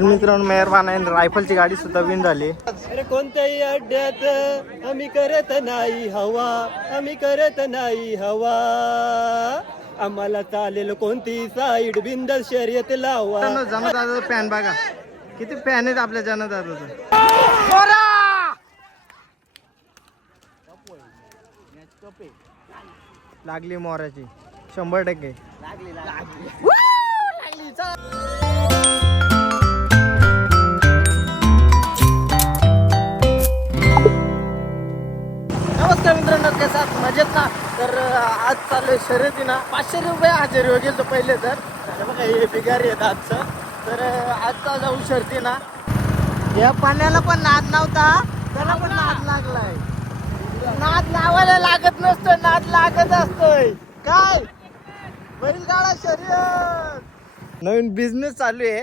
तर मित्रांनो मेहरबान आहे. रायफलची गाडी सुद्धा विन झाली. अरे कोणत्याही अड्ड्यात आम्ही करत नाही हवा आम्ही करत नाही हवा. आम्हाला चालेल कोणती साईड बिंद शर्यत लावा. जनदादाचा पॅन बघा. किती पॅन आहेत आपल्या जनदादाचं लागली मोराची. शंभर टक्के. नमस्कार मित्रांनो कसा मजेत ना? तर आज चालू आहे शर्यती ना पाचशे रुपये हजेरी गेलो तर पहिले तर. बघा हे बिगारी आहेत आजचं. तर अं, आजचा जाऊ शर्ती ना या पाण्याला पण नाद नव्हता. त्याला पण नाद लागलाय. नाद लावायला लागत नसतो नाद लागत असतोय. काय? बैलगाडा शर्यत. नवीन बिझनेस चालू आहे.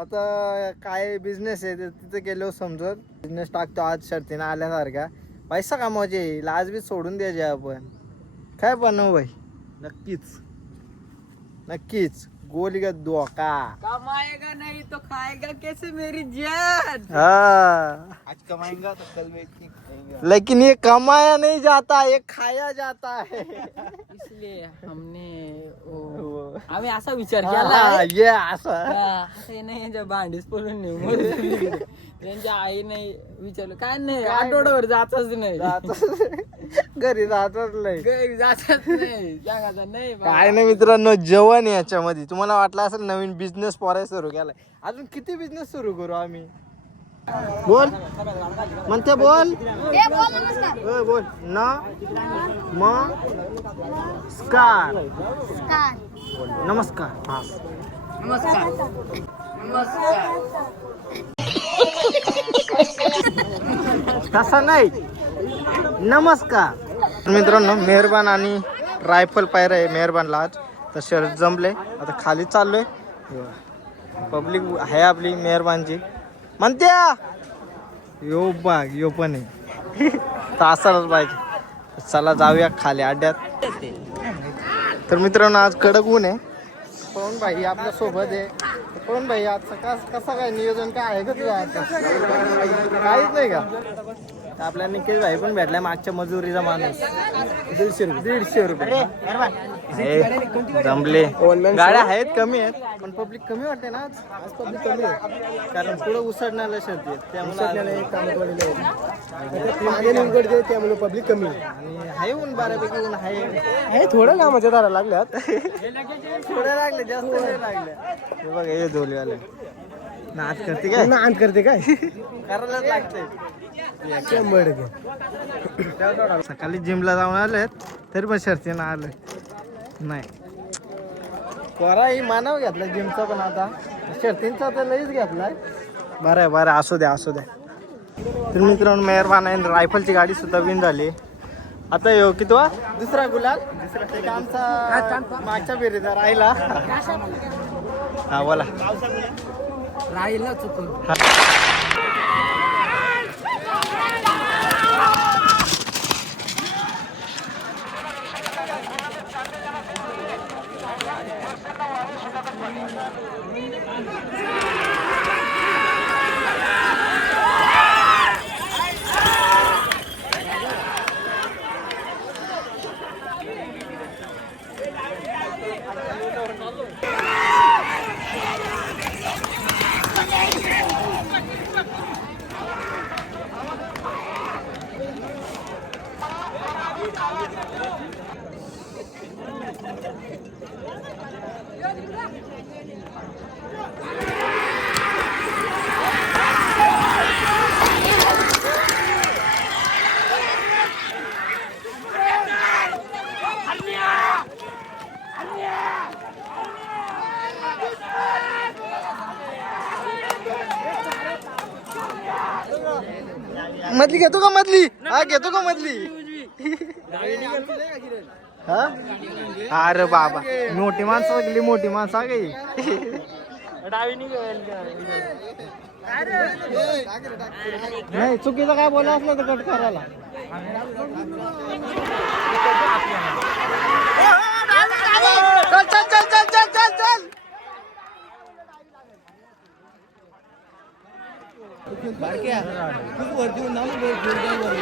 आता काय बिझनेस आहे तिथं तिथे गेलो समजत बिझनेस टाकतो आज शर्तीनं आल्यासारखा. पैसा कमवायचे लाज बी सोडून द्यायचे आपण. काय बनव भाई? नक्कीच. नक्कीच. गोली का धोका. कमाएगा नहीं तो खाएगा कैसे मेरी जान? हाँ. आज कमाएगा तो कल बेच के लेकिन ये कमाया नहीं जाता ये खाया जाता है. इसलिए हमने वो आम्ही असा विचार केला ये असं असं नाही यांच्या भांडीच पडून नेऊ त्यांच्या आईने विचारलं काय नाही काय आठवड्यावर जातच नाही. जात- घरी जातच नाही. घरी जातच नाही. सांगायचं नाही बाबा. काय नाही मित्रांनो जेवण आहे याच्यामध्ये. तुम्हाला वाटलं असेल नवीन बिझनेस पोराय सुरू केलाय. अजून किती बिझनेस सुरू करू आम्ही? बोल. म्हणते बोल. बोल न म स्कार. नमस्कार. हा. नमस्कार. नमस्कार. तसा नाही. नमस्कार. मित्रांनो मेहरबान आणि रायफल पायरा आहे मेहरबानला आज. तर शर्ट जमले. आता खाली चाललोय. पब्लिक आहे आपली मेहरबानची. म्हणत्या? यो बाग यो पण आहे. तर असालच पाहिजे चला जाऊया खाली अड्ड्यात. तर मित्रांनो आज कडक ऊन आहे. सोन भाई आपल्यासोबत आहे. कोण भाई आजचं कस कसं काय नियोजन? काय आहे का तुझं आता? काहीच नाही का? तर आपल्या निकेश भाई पण भेटलाय मागच्या मजुरीचा माणूस. दीडशे रुपये. दीडशे रुपये. जमले. गाड्या आहेत कमी आहेत. पण पब्लिक कमी वाटते ना आज? आज पब्लिक कमी आहे. कारण पुढे उसडण्याला आहेत. त्यामुळे त्यामुळे पब्लिक कमी आणि आहे ऊन बऱ्यापैकी ऊन आहे. थोडं कामाच्या दारा लागल्यात. थोडे लागले जास्त नाही लागले. हे बघा हे झोलीवाले नाच करते काय? आण करते काय? करायलाच लागते शंभर टक्के. सकाळी जिमला जाऊन आलेत तरी पण शर्तीनं आलं. नाही. पोरा ही मानव घेतला जिमचा पण आता. शर्तींचा तर लईच घेतलाय बरं आहे बरं असू द्या असू द्या. तर मित्रांनो मेहरबान आहे. रायफलची गाडी सुद्धा विन झाली. आता यो किती वा दुसरा गुलाल. आमचा मागच्या फेरीचा राहिला. हा बोला. राहिलं चुकून मधली घेतो का मधली हा घेतो का मधली हा अरे बाबा मोठी माणसं गेली मोठी माणसं काही नाही चुकीचं काय बोला असलं तर कट करायला चल चल चल चल चल चल चल बारक्या खूप वरती येऊन नाव बोल जोरदार बोल.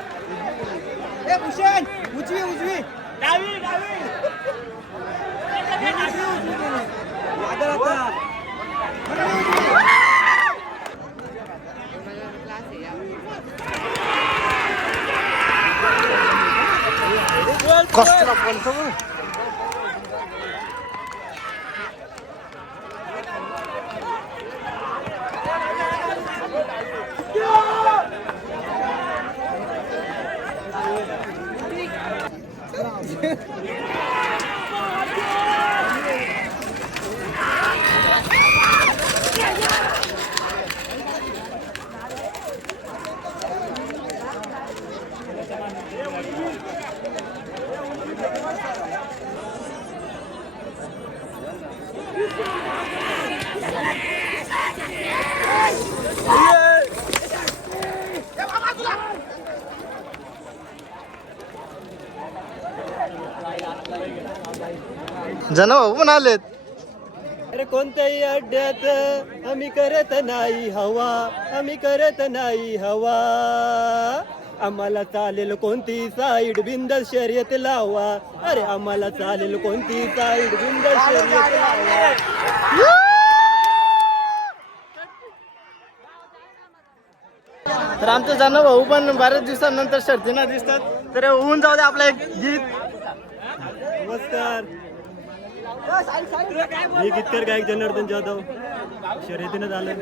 ए भूषण उजवी उजवी David, David. Ada rata. Kostra pun tu. जनाभाऊ पण आलेत. अरे कोणत्याही अड्ड्यात आम्ही करत नाही हवा आम्ही करत नाही हवा. आम्हाला चालेल कोणती साईड बिंद शर्यत लावा. अरे आम्हाला चालेल कोणती साईड बिंद शर्यत लावा. तर आमचे जनाभाऊ पण बऱ्याच दिवसांनंतर शर्तीना दिसतात. तर होऊन जाऊ दे आपला एक गीत. नमस्कार. मी गीतकार गायक जनार्दन जाधव? शर्यतीनं झालं.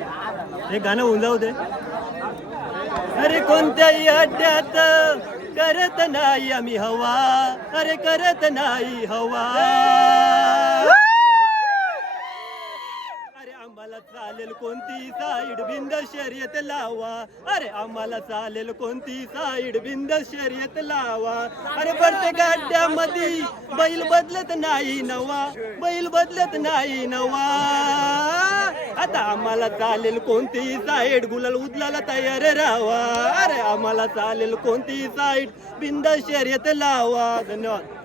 हे गाणं होऊन जाऊ दे. अरे कोणत्याही अड्ड्यात करत नाही आम्ही हवा. अरे करत नाही हवा अरे आम्हाला चालेल कोणती साईड बिंद शर्यत लावा? अरे आम्हाला चालेल कोणती साईड बिंद शर्यत लावा? अरे प्रत्येक अड्ड्यामध्ये बैल बदलत नाही नवा. बैल बदलत नाही नवा. आता आम्हाला चालेल कोणती साईड? गुलाल उदलाला तयार राहावा. अरे आम्हाला चालेल कोणती साईड? बिंद शर्यत लावा. धन्यवाद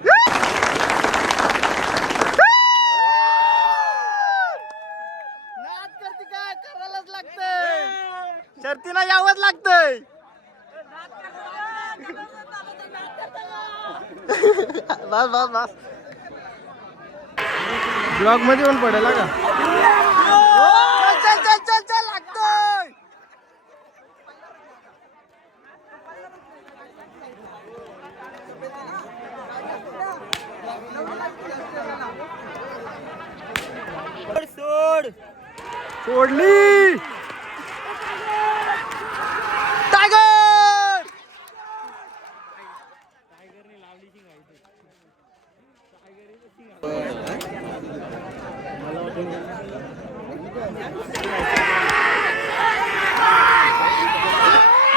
काय करायलाच लागतंय शर्तीना यावंच लागतंय बस बस बस. ब्लॉगमध्ये पण पडेल हा का? चल चल चल चल लागतोय. सोड. सोडली.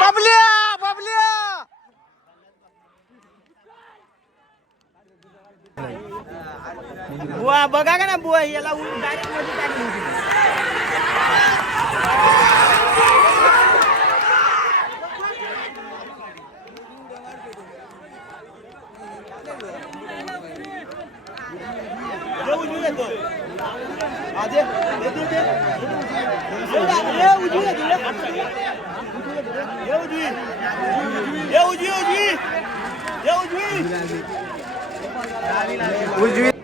बबलिया बबलिया! बुवा बघा का ना बुवा याला डायरेक्टमध्ये टाकली ઉજવી.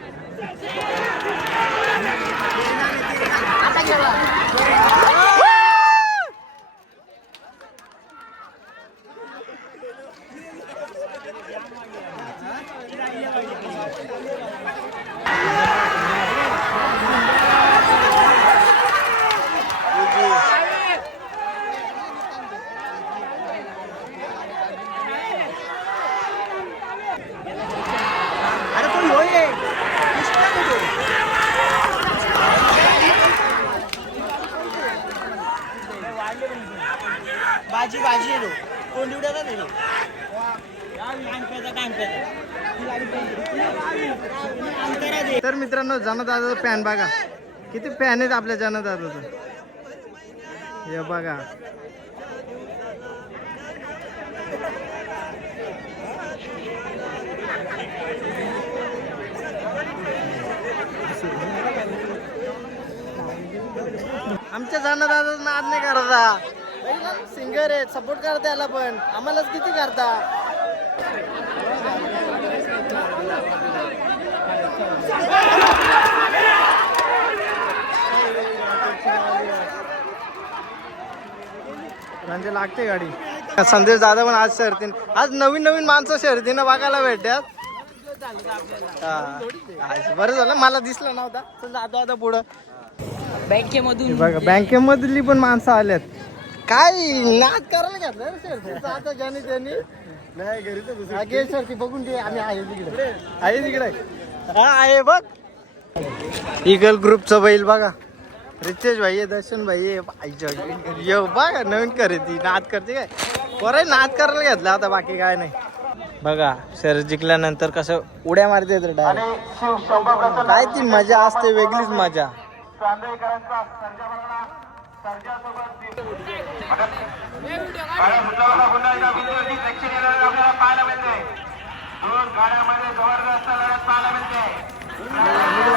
तर मित्रांनो जनदादाचं फॅन बघा. किती फॅन आहेत आपल्या जनदादाचं. हे बघा. आमच्या जनदादाचं नाद नाही करता. सिंगर आहेत सपोर्ट करता याला पण. आम्हालाच किती करता? लागते गाडी. संदेश दादा पण आज शर्तीन आज नवीन नवीन माणसं शर्तीनं बघायला भेटतात. हा. बरं झालं मला दिसलं नव्हता. जातो आता पुढं. बँकेमधून बघा बँकेमधली पण माणसं आल्यात काय नाद करायला घेतलं रे शर्तीचं आता ज्याने त्यांनी. नाही घरी तर घे शर्ती बघून ते आम्ही आहे तिकडे. आहे तिकडे. हा आहे बघ. इगल ग्रुपचं बैल बघा. रितेश भाई आहे दर्शन भाई आहे. आईच्या बघा नवीन करे ती नाद करते काय? बरं नाद करायला घेतलं आता बाकी काय नाही. बघा शर्यत जिंकल्यानंतर कसं उड्या मारते तर डायरेक्ट काय ती मजा असते वेगळीच मजा.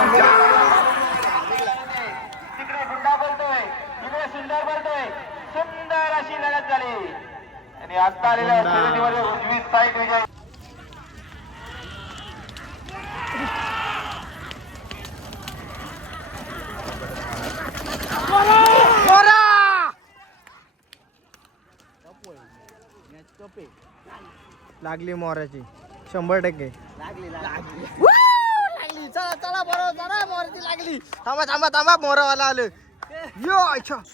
तिकडे सुंदर बोलतोय सुंदर अशी लढत झाली. आणि आता आलेल्या शर्यतीमध्ये उजवी साईड विजय लागली मोराची. शंभर टक्के. लागली लागली. चला चला बरोबर चला मोराची लागली. थांबा थांबा थांबा मोरावाला आलं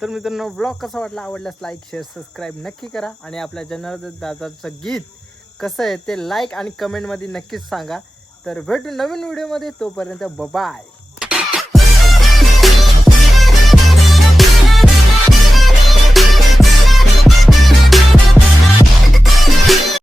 तर मित्रांनो ब्लॉग कसा वाटला आवडल्यास लाईक शेअर सबस्क्राईब नक्की करा. आणि आपल्या जनार्दन दादाचं गीत कसं आहे ते लाईक आणि कमेंटमध्ये नक्कीच सांगा. तर भेटू नवीन व्हिडिओमध्ये तोपर्यंत बबाय